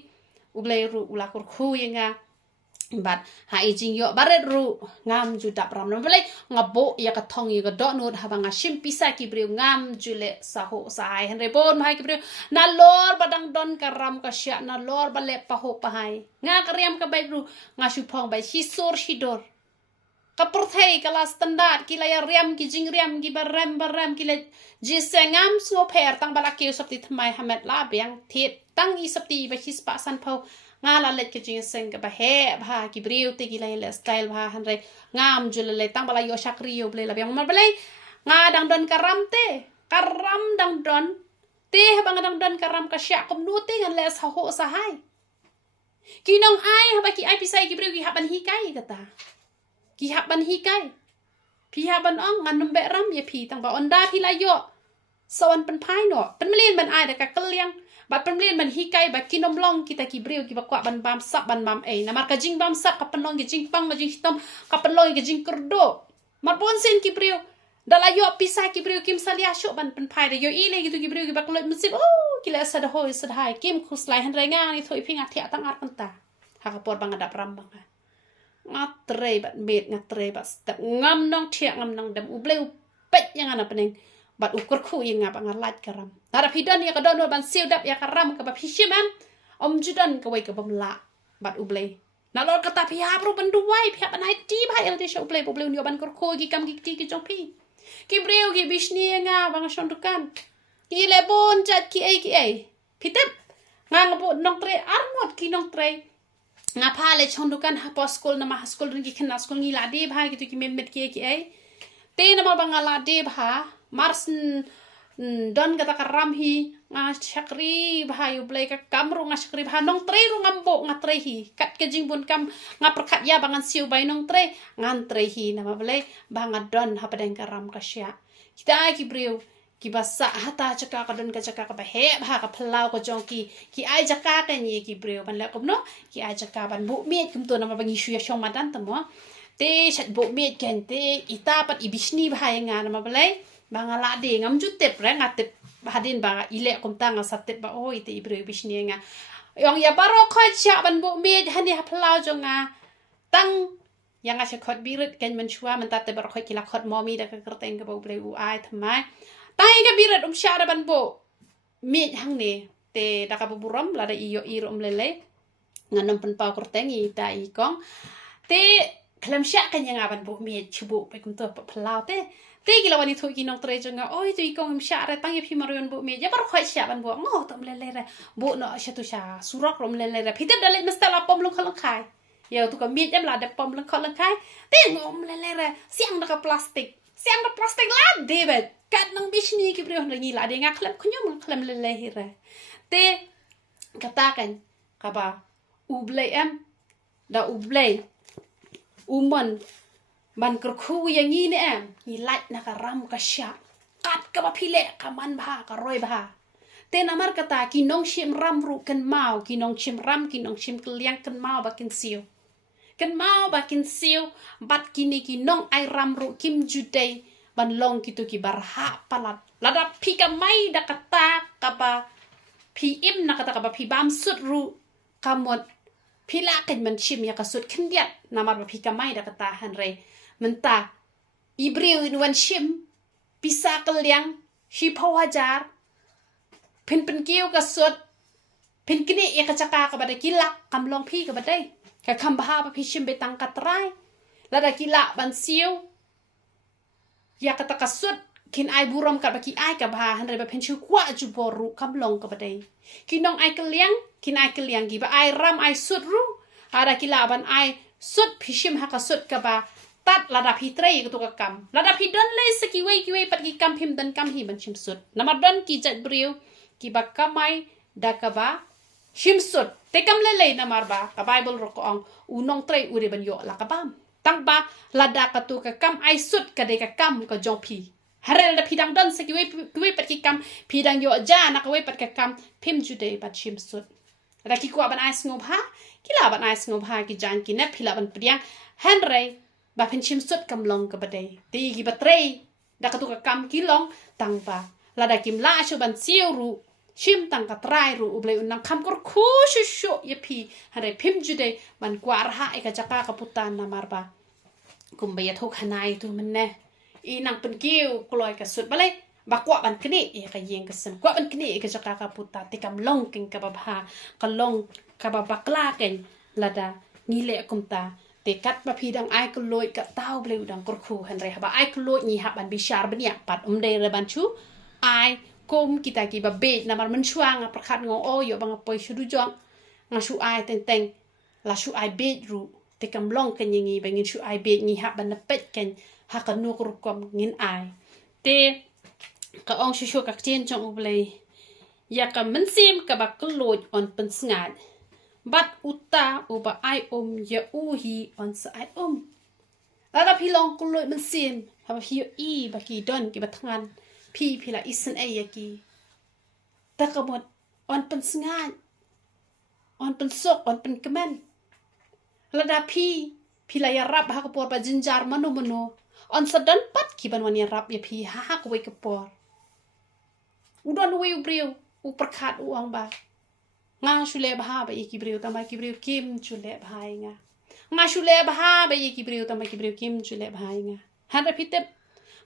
ublei ru ula kur khu nga bat ha ijing yo baret ru ngam ju dap ram no blei ngabo ya ka thong ye ka do no ha banga shim pisa ki brio ngam ju le sa ho sai hanre bon mai ki brio na lor badang don karam ka sha na lor bale pa ho pa hai nga kriam ka bai ru nga shu phong bai hi sor shidor kaperthai kala standard kila ya riam ki jing riam ki baram kila jisengam so pher tang bala ke sapti thmai hamet la biang thit tang I sapti ba his pa san pho nga la let ki jing seng ka ba he bha ki briu te kila le style bha hanre ngam jul le tang bala yo shakri yo ble la biang ma ble nga dang don karam dang don te bang dang don karam ka sya kom nu te ngan le sa ho sa hai kinong ai ha ba ki ai pisai ki briu ki haban hi kai kata ki haban hi kai pi haban ong ngan numbe ram ye pi tang ba onda pi la yo sawan pen pai no pen melin ban ai da ka keliang ba pen melin ban hi kai ba kinom long kita ki brio ki ba kwa ban bam sap ban mam e na mar ka jing bam sap ka pen long ki jing pang ma jing hitam ka pen long ki jing kerdo mar bon sen ki brio dala yo pisa ki brio kim salia sho ban pen pai da yo I le gitu ki brio ki ba kloi musip ki la sad ho sad hai kim khus lai han renga ni thoi pinga thia tang ar penta ha ka por bang adap ram bang ngatre bat met ngatre bat step ngam nong thia ngam nong dem ubleu pet yang ana pening bat ukur khu yang ngap ngalat karam nara pidan ya ka don ban siu dap ya karam ka ba phishimam judan ka wai ka bamla bat ublei na lor kata pihap ru ban duai pihap ban hai ti bhai el de sho ublei ubleu ni ban kur khu gi kam gi ti ki jong pi ki breu ki bisni nga bang shondukan ki lebon chat ki ai pitep nga ngapo nong tre armot ki nong tre nga pha le shondukan ha poskol na ma school ring ki khna school ngi la de bha ki tu ki memmet ki ai te na ma bang la de bha mars don kata karam hi nga chakri bha yu blai ka kamru nga chakri bha nong tre ru ngambo nga tre hi kat ke jing bun kam nga prakhat ya bangan siu bai nong tre ngan tre hi na ma blai banga don ha padang karam ka sya kita ai ki breu ki basa hata chaka ka don ka chaka ka ba he bha ka phlau ko jong ki ai chaka ka ni ki breu ban la kom no ki ai chaka ban bu mi kum to na ma bangi shu ya shong ma dan tamo te chat bu mi ken te ita pat ibisni bha nga na ma blai banga la de ngam ju tep re nga tep hadin banga ile kom tanga satep ba oi te ibre bisni nga yong ya baro khoi cha ban bu me hani ha phlau jonga tang yang a khot birit ken man chua man ta te baro khoi kila khot mo mi da ka kerteng ka bo ble u ai thamai tai ka birit sha da ban bo me hang ne te da ka bu rom la da iyo i rom lele nganom pen pa kerteng i ta i kong te klam sha kan yang ban bo me chubu pe kum to phlau te tegi lawan itu ki nong tre jonga oi tu ikong sha ra tang pi marion bu me ya bar khoi sha ban bu ngo tom le le ra bu no sha tu sha surak rom le le ra phitep dalet mesta la pom long khol khai ya tu ka mi jam la de pom long khol khai te ngom le le ra siang da ka plastik la de bet kat nong bisni ki brio ngi la de nga khlem khnyum khlem le le hi ra te kata kan ka ba ublei em da ublei umon ban kerku yang ini ni light na karam ka sya kat ka ba phile ka man bha ka roi bha te namar kata ki nong shim ram ru kan mau ki nong shim ram ki nong shim kliang kan mau ba kin siu bat kini ki nong ai ram ru kim judai ban long ki tu ki barha palat lada phi ka mai da kata ka ba phi im na kata ka ba phi bam sut ru kamot phila kan man shim ya ka sut khindiat namar ba phi ka mai da kata han re menta ibriu in wan shim pisa keliang shi pawajar pen kiu ka sut pen kini ya ka chaka ka bada kilak kam long phi ka badai ka kham ba ba phi shim betang ka trai la da kilak ban siu ya ka ta ka sut kin ai buram ka ba ki ai ka ba han re ba pen chu kwa ju boru kam long ka badai kinong ai keliang gi ba ai ram ai sut ru ada kilak ban ai sut phi shim ha ka sut ka ba tat lada phi tre ka tu ka kam lada phi don le saki wei pat ki kam phim dan kam hi ban shim sut nama don ki jat briu ki ba kamai da ka ba shim sut te kam le namar ba ka bible ro ko ong unong tre uri ban yo la ka bam tang ba lada ka tu ka kam ai sut ka de ka kam ka jong phi harel da phi dang don saki wei pat ki kam phi dang yo ja na ka wei pat ka kam phim ju de pat shim sut da ki ko ban ai sngop ha ki la ban ai sngop ha ki jan ki ne phila ban priang han re ba pen chim sut kam long ka badai ti gi batrei da ka tu ka kam ki long tang ba la da kim la chu ban siu ru chim tang ka trai ru ublei unang kham kor khu shu ye phi hare phim ju de ban kwar ha e ka chaka ka putan na mar ba kum ba ya thok hanai tu man ne i nang pen kiu kloi ka sut balai ba kwa ban kni e ka yeng ka sem kwa ban kni e ka chaka ka puta te kam long king ka ba bha ka long ka ba bakla ken la da ni le kum ta te kat ba phi dang ai ko loi ka tau bleu dang kor khu han re ba ai ko loi ni ha ban bi shar ban ya pat de re ban chu ai kom kita ki ba be na mar man chuang a prakhat ngo o yo bang poi shu du jong nga shu ai teng la shu ai be ru te kam long kan yin ba ngin shu ai be ni ha ban na pet ken ha ka nu kur kom ngin ai te ka ong shu ka chen chong u blei ya ka man sim ka ba ko loi on pen sngat bat uta uba ai ya uhi on sa ai lada phi long kuloi man sim ha phi i ba ki don ki ba thangan phi la isen ai ya ki ta ka mot on pen sngan on pen sok on pen kemen lada phi la ya rap ha ka por ba jinjar mano on sa dan pat ki ban wan ya rap ya phi ha ka wei ka por udon wei briu u prakhat u ang ba nga shule bha ba ki briu ta ma ki briu kim chule bha nga shule bha ba ki briu ta ma ki briu kim chule bha nga han ra phitep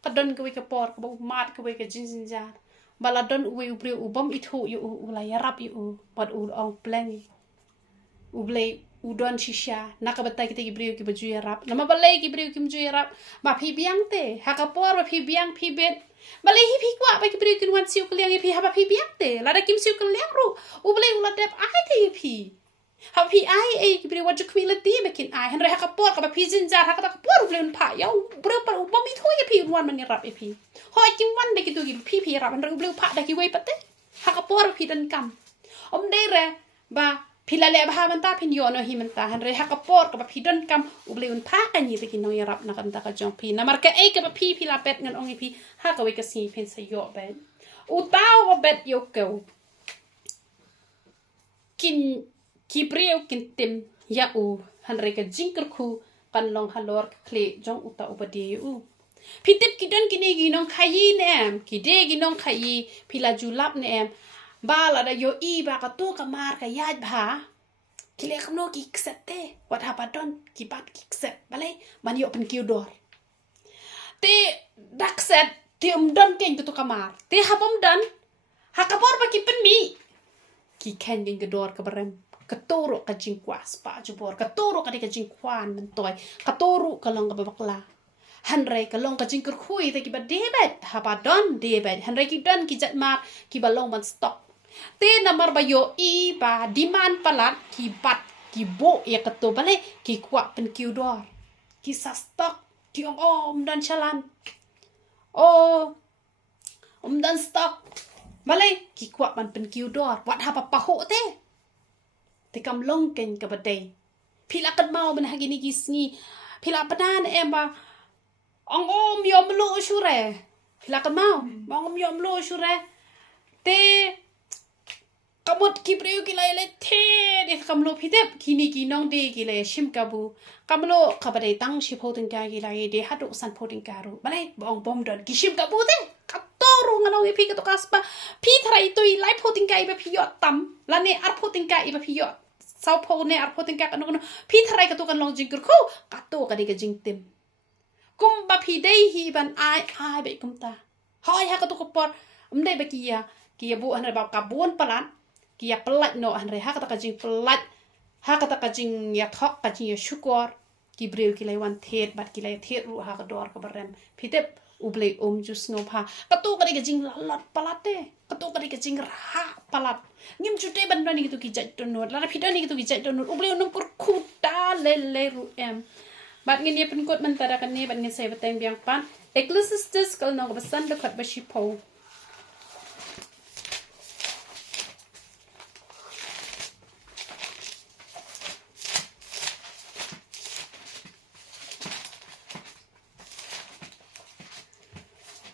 ka don ka we ka por ka mat ka we ka jinjar bala don we briu u bom ithu yu u la yarap yu bot u ong pleng u blei udon shisha nakabatay kita gibriu ki baju yarap nama balai gibriu ki baju yarap ba phi biang te hakapor ba phi biang phi bet balai hi phi kwa ba gibriu ki wan siu kliang phi ha ba phi biang te lada kim siu kliang ru u balai ulat dep ai te phi ha phi ai gibriu waju kmilati bekin ai han re hakapor ka ba phi jinjar hakapor u balai pha yau bro par u ba mi thoi phi wan man yarap phi hoi kim wan de ki tu gi phi yarap han re u balai pha da ki wei pate hakapor phi dan kam om dei re ba pila le bah manta pin yo no hi manta han re hakapor ka phi don kam uble un pha ka ni te ki no yarap na kan ta ka jong phi na mar ka e ka phi pila pet ngan ong phi ha ka we ka si pin sa yo be u tao wa bet yo ko kin ki breu kin tim ya u han re ka jingker khu kan long halor kle jong uta ubadi u phi tip ki don ki ni gi nong khayi ne em ki de gi nong khayi pila julap ne em ba la da yo i ba ka tu ka mar ka yaj bha ki le kam no ki ksete wat ha padon ki bat ki kset balai man yo pen kiu dor te dak set te don ken tu ka mar te ha bom dan ha ka bor ba ki pen mi ki ken gen ka dor ka barem ka toro ka jing kwas pa ju bor ka toro ka de ka jing kwan men toy ka toro ka long ka bakla han re ka long ka jing kur khui te ki ba debet ha padon debet han re ki don ki jat mar ki ba long man stop te namar ba yo i ba demand palat ki bat ki bo ya kato bale ki kwa pen kiu dor ki sa stock ki om dan chalan om dan stock bale ki kwa man pen kiu dor wat ha pa ho te kam long ken ka bade phila kat mau ben ha gini ki sngi phila panan em ba om yom lo shure phila kat mau om yom lo shure te kamot ki priu ki lai le the de kamlo phitep kini ki nong de ki le shim kabu kamlo khabare tang shi photing ka ki lai de hatu san photing ka ru balai bong bom don ki shim kabu te katoru ngalo phi ka to kaspa phi thrai tui lai photing ka iba phi yo tam la ne ar photing ka iba phi yo sau pho ne ar photing ka kan phi thrai ka to kan long jing kur khu ka to ka de ka jing tim kum ba phi dei hi ban ai be kum ta hoi ha ka to ko por dei ba ki ya bu an ba ka bon palan kia pelat no han re ha kata kajing pelat ha kata kajing ya thok kajing ya syukur ki breu ki lai wan thet bat ki lai thet ru ha ka dor ka barem phitep uble jus ngop ha katu ka di kajing lat palate katu ka di kajing ra palat ngim chute ban ni tu ki jat to not la phita ni tu ki jat to not uble nom kur khuta le ru em bat ngin ye pen kot man tara kan ne bat ngin sai bateng biang pan ecclesiastes kal no ba san de khat ba shi po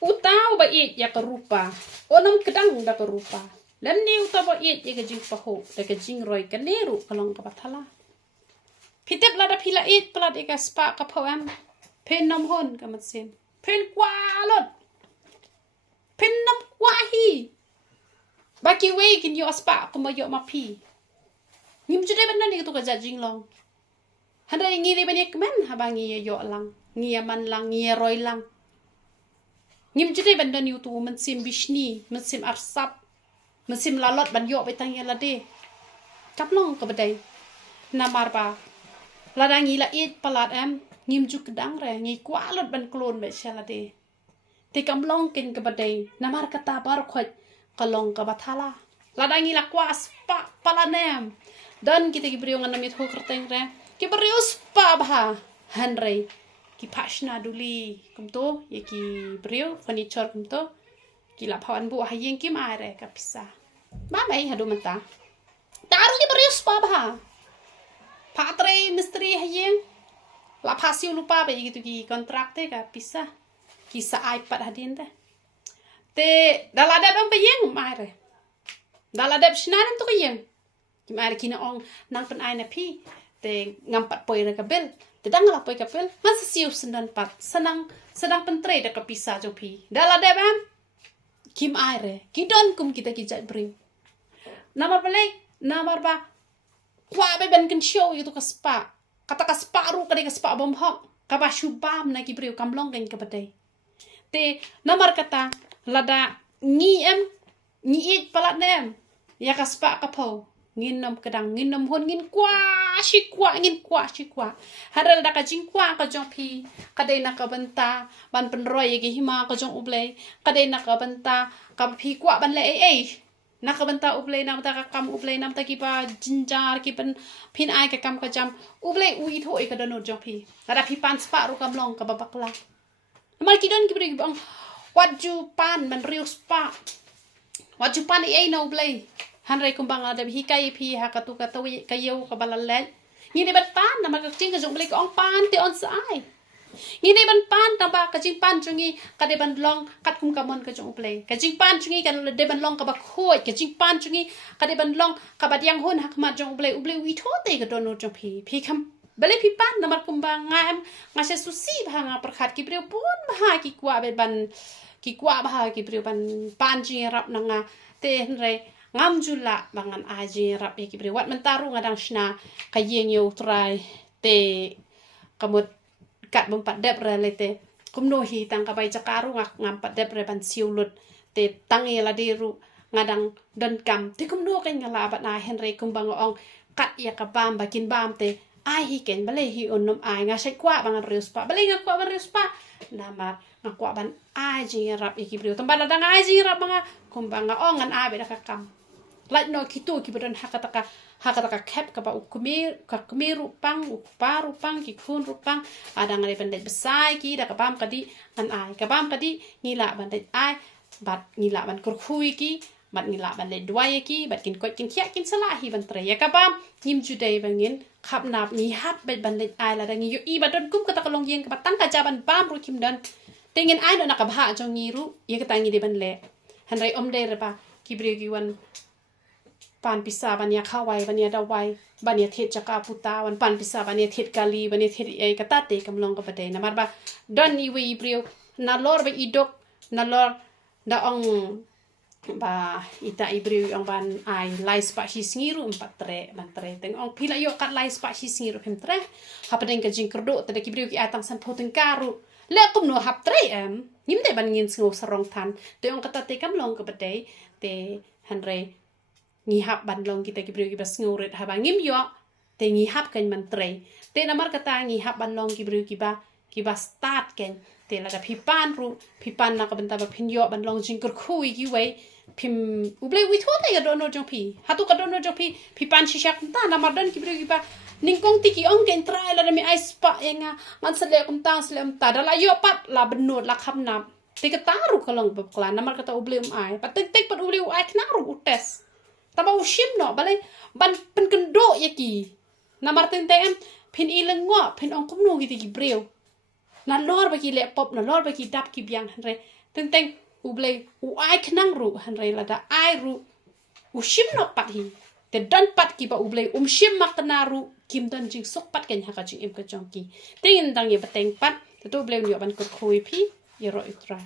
utau ba it ya karupa onam kedang ba karupa lam ni utau ba it ya jing paho da ka jing roi ka neru kalong ka bathala phitep la da phila it plat e ka spa ka phawam pen nam hon ka mat sem pen kwa lot pen nam kwa hi ba ki we kin yo spa ko ma yo ma phi ngim jude ban ni to ka ja jing long han dai ngi re ban ek man ha ba ngi yo lang ngi man lang ngi roi lang ngim jude ban dan yu tu man sim bishni man sim arsap man sim lalot ban yo be tang ya la de kap long ka badai namar ba la da ngi la it palat am ngim ju kedang re ngi kwa lot ban klon be shala de te kam long ken ka badai namar kata bar khoj ka long ka bathala la da ngi la kwa spa palanam dan kita ki briong anamit ho kerteng re ki brios spa ba han re ki pashna duli kumto ye ki brio furniture kumto ki la phawan bu hayeng ki mare ka pisa ba mai hadu mata taru ki brio spa ba patre mistri hayeng la phasiu lupa ba gitu ki kontrak te ka pisa ki sa ipad hadin te dalada bang bayeng mare dalada shnanem to kayeng ki mare ki na ong nang pen ai na pi te ngampat poi ra ka bel te dang la poi ka bel mas siu sendan pat senang pentre da ka pisa jo pi dalada bam kim aire ki don kum kita ki jat bring namar balai namar ba kwa be ben kan show itu ka spa kata ka spa ru ka de ka spa bom hok ka ba shubam na ki bring kamlong kan ka badai te namar kata lada ngi it palat nem ya ka spa ka pau ngin nom kadang ngin nom hon ngin kwa shi kwa haral da ka jing kwa ka jong phi kadai na ka banta ban pen roi gi hima ka jong ublei kadai na ka banta ka phi kwa ban le ei na ka banta ublei nam ta ka kam ublei nam ta ki pa jinjar ki pen phin ai ka kam ka jam ublei ui thoi ka don jong phi ada phi pan spa ru kam long ka babakla mal ki don ki bri bang what you pan man riu spa what you pan ei no ublei han rai kumbang ada hi kai phi ha ka tu ka to ka yeu ka balal ni ne bat pan na ma ka jing ka jong ublei ka ong pan te on sai ni ne ban pan ta ba ka jing pan chungi ka de ban long kat kum ka mon ka jong ublei ka jing pan chungi ka de ban long ka ba khoi ka jing pan chungi ka de ban long ka ba yang hon hak ma jong ublei wi tho te ka don no jong phi kham bale phi pan na mar kumbang ngam nga se susi bha nga prakhat ki breu pun bha ki kwa be ban ki kwa bha ki breu ban pan ji rap na nga te re ngam jula bangan aji rap ki breu wat mentaru ngadang shna ka yeng yo trai te kamut kat bum pat dep re te kumno hi tang ka bai chakaru ngam pat dep re ban siulut te tangi la diru ngadang don kam te kumno kan ngala bat na henry kumbang ong kat ya ka bam bakin bam te ai hi ken bale hi onnom ai nga sai kwa bangan reus pa bale nga kwa ban reus pa namar nga kwa ban ai ji rap ki breu tambala dang ai ji rap banga kumbang nga ong an ai be da ka kam like no kitu ki bedon hakataka kep ka ba ukumi rupang ukpa rupang ki khun rupang ada ngale bandai besai ki da ka bam kadi an ai ka bam kadi ngila bandai ai bat ngila ban kurkhui ki bat ngila bandai duai ki bat kin kot kin khia kin sala hi ban tre ya ka bam nim judai bangin khap nap ni hat bet bandai ai la da ngi yo i badon kum ka ta ka long yeng ka batang ka jaban bam ru kim dan tengin ai no na ka bha jong ngi ru ye ka tangi de ban le han rai om de re ba ki bre ki wan pan pisa bania khawai bania dawai bania thet chaka puta wan pan pisa bania thet kali bania thet ai kata te kamlong ka pate na marba don ni wi brio na lor ba idok na lor da ong ba ita ibrio ong ban ai lai spa hi singiru empatre mantre teng ong pila yo kat lai spa hi singiru pemtre hapadeng ka jing kerdo te ki brio ki atang san poteng karu le kum no hap tre nim de ban ngin sngo sarong tan te ong kata te kamlong ka pate te hanre ngi hap ban long kita ki brio ki bas ngoret ha bangim yo te ngi hap kan mantre te namar kata ngi hap ban long ki brio ki ba start ken te la da pipan na ka benta ba phin yo ban long jing kur khui ki we phim uble wi tho te ga don no jong phi hatu ka don no jong phi pipan shi shak ta namar dan ki brio ki ba ningkong ti ki ong ken try la mi ice pa enga man sele kum ta sele ta da la yo pat la benot la kham nam te ka taru ka long ba klan namar kata uble ai pat tek pat uble ai knaru utes taba ushim no balai ban pen kendo yaki na martin tem pin ilang ngo pin ong kumno giti ki breu na lor ba ki le pop na lor ba ki dap ki biang hanre teng ublei u ai knang ru hanre la da ai ru ushim no pat hi te dan pat ki ba ublei shim makna ru kim dan jing sok pat ken ha ka jing em ka jong ki tengin dang ye bateng pat te to ublei yo ban ko khoi phi ye ro itra